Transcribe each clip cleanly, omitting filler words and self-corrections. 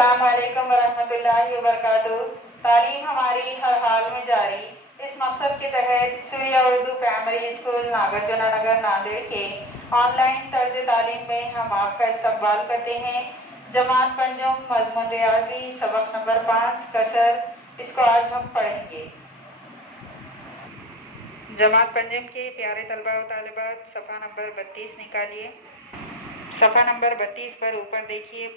अस्सलाम वालेकुम वरहमतुल्लाहि वबरकातुहू। तालीम हमारी हर हाल में जारी। इस मकसद के तहत सूर्या उर्दू प्राइमरी स्कूल नागार्जुन नगर नांदेड़ के ऑनलाइन तर्ज तालीम में हम आपका इस्तकबाल करते हैं। जमात पंजम मजमून रियाजी सबक नंबर 5 कसर, इसको आज हम पढ़ेंगे। जमात पंजम के प्यारे तलबा व तालिबात, सफ़ा नंबर 32 निकालिए। सफ़ा नंबर 32 पर ऊपर देखिए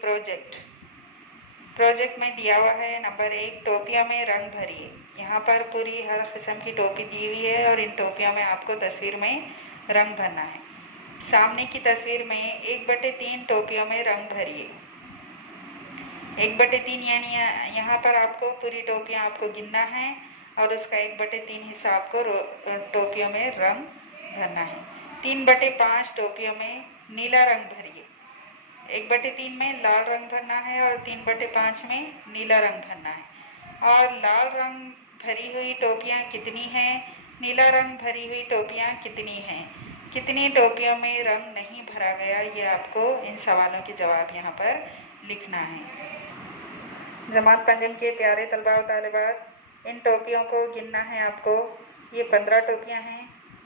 प्रोजेक्ट में दिया हुआ है नंबर 1, टोपियों में रंग भरिए। यहाँ पर पूरी हर किस्म की टोपी दी हुई है और इन टोपियों में आपको तस्वीर में रंग भरना है। सामने की तस्वीर में 1/3 टोपियों में रंग भरिए। 1/3 यानी यहाँ पर आपको पूरी टोपियाँ आपको गिनना है और उसका 1/3 हिस्सा आपको टोपियों में रंग भरना है। 3/5 टोपियों में नीला रंग भरिए। 1/3 में लाल रंग भरना है और 3/5 में नीला रंग भरना है। और लाल रंग भरी हुई टोपियाँ कितनी हैं, नीला रंग भरी हुई टोपियाँ कितनी हैं, कितनी टोपियों में रंग नहीं भरा गया, ये आपको इन सवालों के जवाब यहाँ पर लिखना है। जमात पंजम के प्यारे तलबा व तालिबात, इन टोपियों को गिनना है आपको। ये 15 टोपियाँ हैं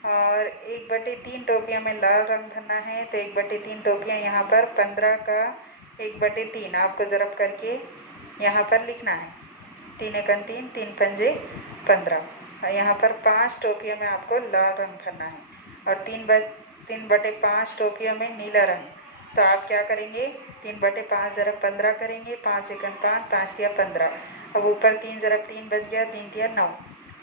और 1/3 टोपियों में लाल रंग भरना है, तो 1/3 टोपियाँ यहाँ पर 15 का 1/3 आपको ज़रब करके यहाँ पर लिखना है। 3 एकम 3, 3 पंजे 15। यहाँ पर 5 टोपियों में आपको लाल रंग भरना है और 3/5 टोपियों में नीला रंग। तो आप क्या करेंगे, 3/5 ज़रब 15 करेंगे। 5 एकम 5, 5 तिया 15। अब ऊपर 3 ज़रब 3 बच गया, 3 तिया 9।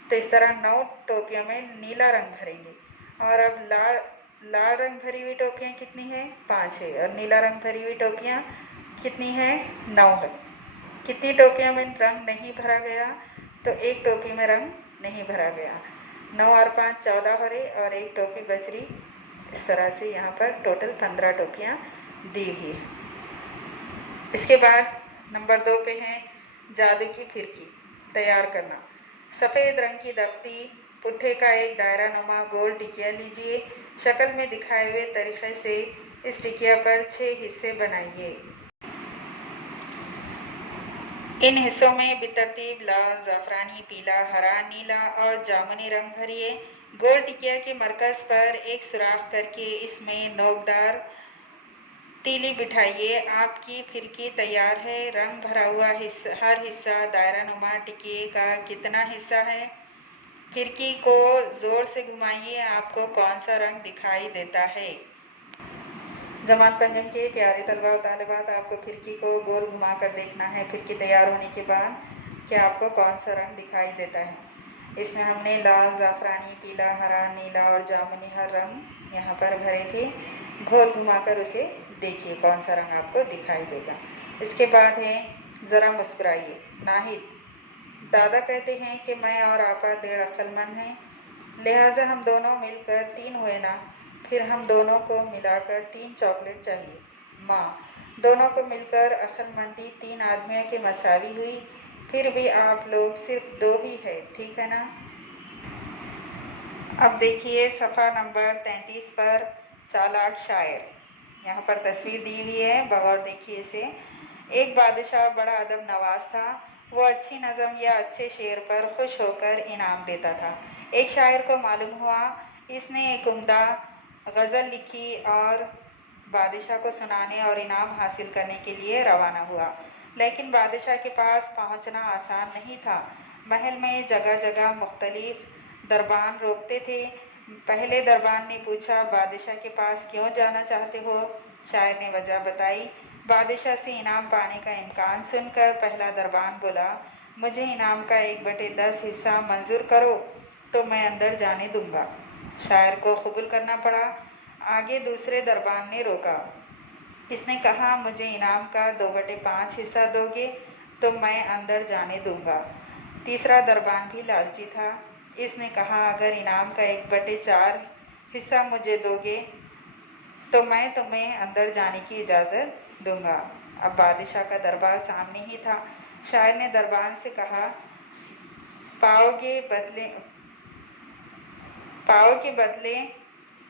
तो इस तरह 9 टोपियों में नीला रंग भरेंगे। और अब लाल रंग भरी हुई टोपियाँ कितनी हैं, 5 है, और नीला रंग भरी हुई टोपियाँ कितनी हैं, 9 है। कितनी टोपियों में रंग नहीं भरा गया, तो एक टोपी में रंग नहीं भरा गया। 9 और 5 14 हो रहे और एक टोपी बच रही। इस तरह से यहाँ पर टोटल 15 टोपियाँ दी हुई है। इसके बाद नंबर 2 पे है जादू की फिरकी तैयार करना। सफ़ेद रंग की दफ्ती पुट्ठे का एक दायरा नुमा गोल टिकिया लीजिए। शक्ल में दिखाए हुए तरीक़े से इस टिकिया पर 6 हिस्से बनाइए। इन हिस्सों में बितरतीब लाल, ज़ाफ़रानी, पीला, हरा, नीला और जामुनी रंग भरिए। गोल टिकिया के मरकज़ पर एक सुराख करके इसमें नोकदार तीली बिठाइए। आपकी फिरकी तैयार है। रंग भरा हुआ हर हिस्सा दायरा नुमा टिकिए का कितना हिस्सा है। फिरकी को ज़ोर से घुमाइए, आपको कौन सा रंग दिखाई देता है। जमात पंजम के प्यारे तलबा व तालिबात, आपको फिरकी को गोल घुमा कर देखना है। फिरकी तैयार होने के बाद कि आपको कौन सा रंग दिखाई देता है। इसमें हमने लाल, ज़ाफ़रानी, पीला, हरा, नीला और जामुनी हर रंग यहाँ पर भरे थे। गोल घुमाकर उसे देखिए कौन सा रंग आपको दिखाई देगा। इसके बाद है ज़रा मुस्कुराइए। नाहिद, दादा कहते हैं कि मैं और आपा डेढ़ अक्लमंद हैं, लिहाजा हम दोनों मिलकर 3 हुए ना। फिर हम दोनों को मिलाकर 3 चॉकलेट चाहिए। माँ, दोनों को मिलकर अक्लमंदी 3 आदमियों के मसावी हुई। फिर भी आप लोग सिर्फ 2 ही है, ठीक है ना। अब देखिए सफ़ा नंबर 33 पर चालाक शायर। यहाँ पर तस्वीर दी हुई है, बगौर देखिए इसे। एक बादशाह बड़ा अदब नवाज था। वो अच्छी नज़म या अच्छे शेर पर खुश होकर इनाम देता था। एक शायर को मालूम हुआ इसने एक उम्दा गज़ल लिखी और बादशाह को सुनाने और इनाम हासिल करने के लिए रवाना हुआ। लेकिन बादशाह के पास पहुंचना आसान नहीं था। महल में जगह जगह मुख्तलिफ दरबान रोकते थे। पहले दरबान ने पूछा, बादशाह के पास क्यों जाना चाहते हो। शायर ने वजह बताई। बादशाह से इनाम पाने का इम्कान सुनकर पहला दरबान बोला, मुझे इनाम का 1/10 हिस्सा मंजूर करो तो मैं अंदर जाने दूंगा। शायर को कबूल करना पड़ा। आगे दूसरे दरबान ने रोका। इसने कहा, मुझे इनाम का 2/5 हिस्सा दोगे तो मैं अंदर जाने दूंगा। तीसरा दरबान भी लालची था। इसने कहा, अगर इनाम का 1/4 हिस्सा मुझे दोगे तो मैं तुम्हें अंदर जाने की इजाज़त दूंगा। अब बादशाह का दरबार सामने ही था। शायर ने दरबान से कहा, पाओ के बदले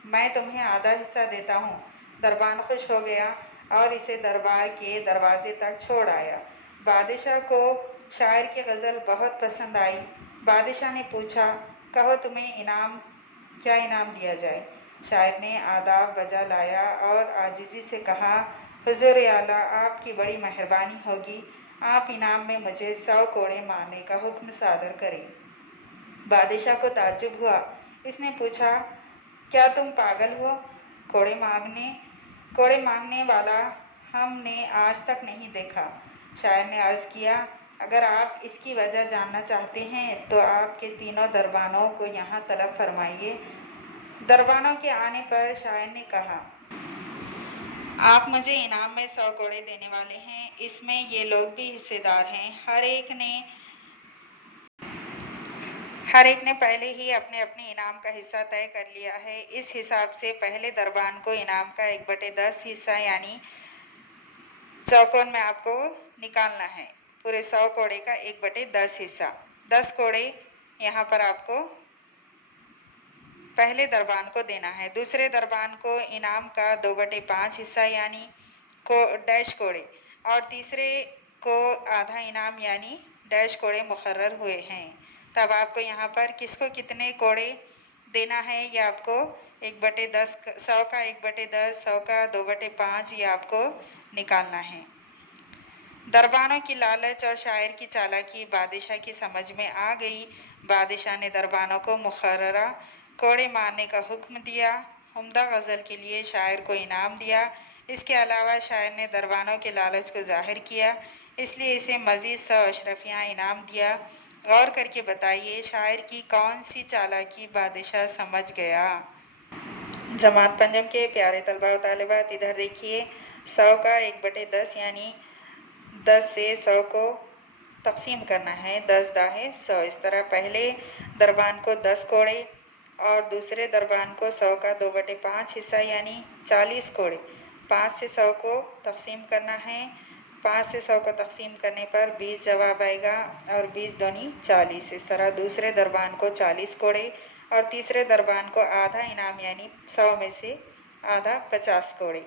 मैं तुम्हें आधा हिस्सा देता हूँ। दरबान खुश हो गया और इसे दरबार के दरवाजे तक छोड़ आया। बादशाह को शायर की गज़ल बहुत पसंद आई। बादशाह ने पूछा, कहो तुम्हें क्या इनाम दिया जाए। शायर ने आदाब बजा लाया और आजिज़ी से कहा, हुज़ूर आला, आपकी बड़ी मेहरबानी होगी, आप इनाम में मुझे 100 कोड़े मारने का हुक्म सादर करें। बादशाह को ताज्जुब हुआ। इसने पूछा, क्या तुम पागल हो? कोड़े मांगने वाला हमने आज तक नहीं देखा। शायर ने अर्ज़ किया, अगर आप इसकी वजह जानना चाहते हैं तो आपके तीनों दरबानों को यहाँ तलब फरमाइए। दरबानों के आने पर शायर ने कहा, आप मुझे इनाम में 100 कोड़े देने वाले हैं, इसमें ये लोग भी हिस्सेदार हैं। हर एक ने पहले ही अपने अपने इनाम का हिस्सा तय कर लिया है। इस हिसाब से पहले दरबान को इनाम का 1/10 हिस्सा यानी चौकोन में आपको निकालना है। पूरे 100 कोड़े का 1/10 हिस्सा, 10 कोड़े यहाँ पर आपको पहले दरबान को देना है। दूसरे दरबान को इनाम का 2/5 हिस्सा यानी डैश कोड़े, और तीसरे को आधा इनाम यानी डैश कोड़े मुकर्रर हुए हैं। तब आपको यहाँ पर किसको कितने कोड़े देना है, ये आपको 1/10, 100 का 1/10, 100 का 2/5 ये आपको निकालना है। दरबानों की लालच और शायर की चालाकी बादशाह की समझ में आ गई। बादशाह ने दरबानों को मुकर्ररा कोड़े मारने का हुक्म दिया। उम्दा गज़ल के लिए शायर को इनाम दिया। इसके अलावा शायर ने दरबानों के लालच को जाहिर किया, इसलिए इसे मज़ीद 100 अशरफियाँ इनाम दिया। गौर करके बताइए, शायर की कौन सी चालाकी बादशाह समझ गया। जमात पंजम के प्यारे तलबा व तालिबात, इधर देखिए, 100 का 1/10 यानी 10 से 100 को तकसीम करना है। 10 दाहे 100। इस तरह पहले दरबान को 10 कोड़े और दूसरे दरबान को 100 का 2/5 हिस्सा यानी 40 कोड़े। 5 से 100 को तकसीम करना है। 5 से 100 को तकसीम करने पर 20 जवाब आएगा और 20 दूनी 40। इस तरह दूसरे दरबान को 40 कोड़े और तीसरे दरबान को आधा इनाम यानी 100 में से आधा 50 कोड़े।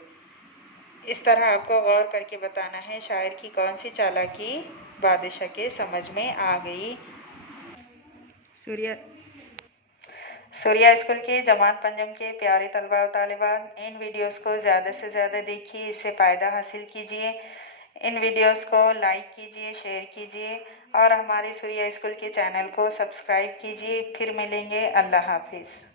इस तरह आपको गौर करके बताना है शायर की कौन सी चालाकी बादशाह के समझ में आ गई। सूर्या स्कूल के जमात पंजम के प्यारे तलबा व तालिबात, इन वीडियोस को ज़्यादा से ज़्यादा देखिए, इससे फ़ायदा हासिल कीजिए। इन वीडियोस को लाइक कीजिए, शेयर कीजिए और हमारे सूर्या स्कूल के चैनल को सब्सक्राइब कीजिए। फिर मिलेंगे। अल्लाह हाफिज़।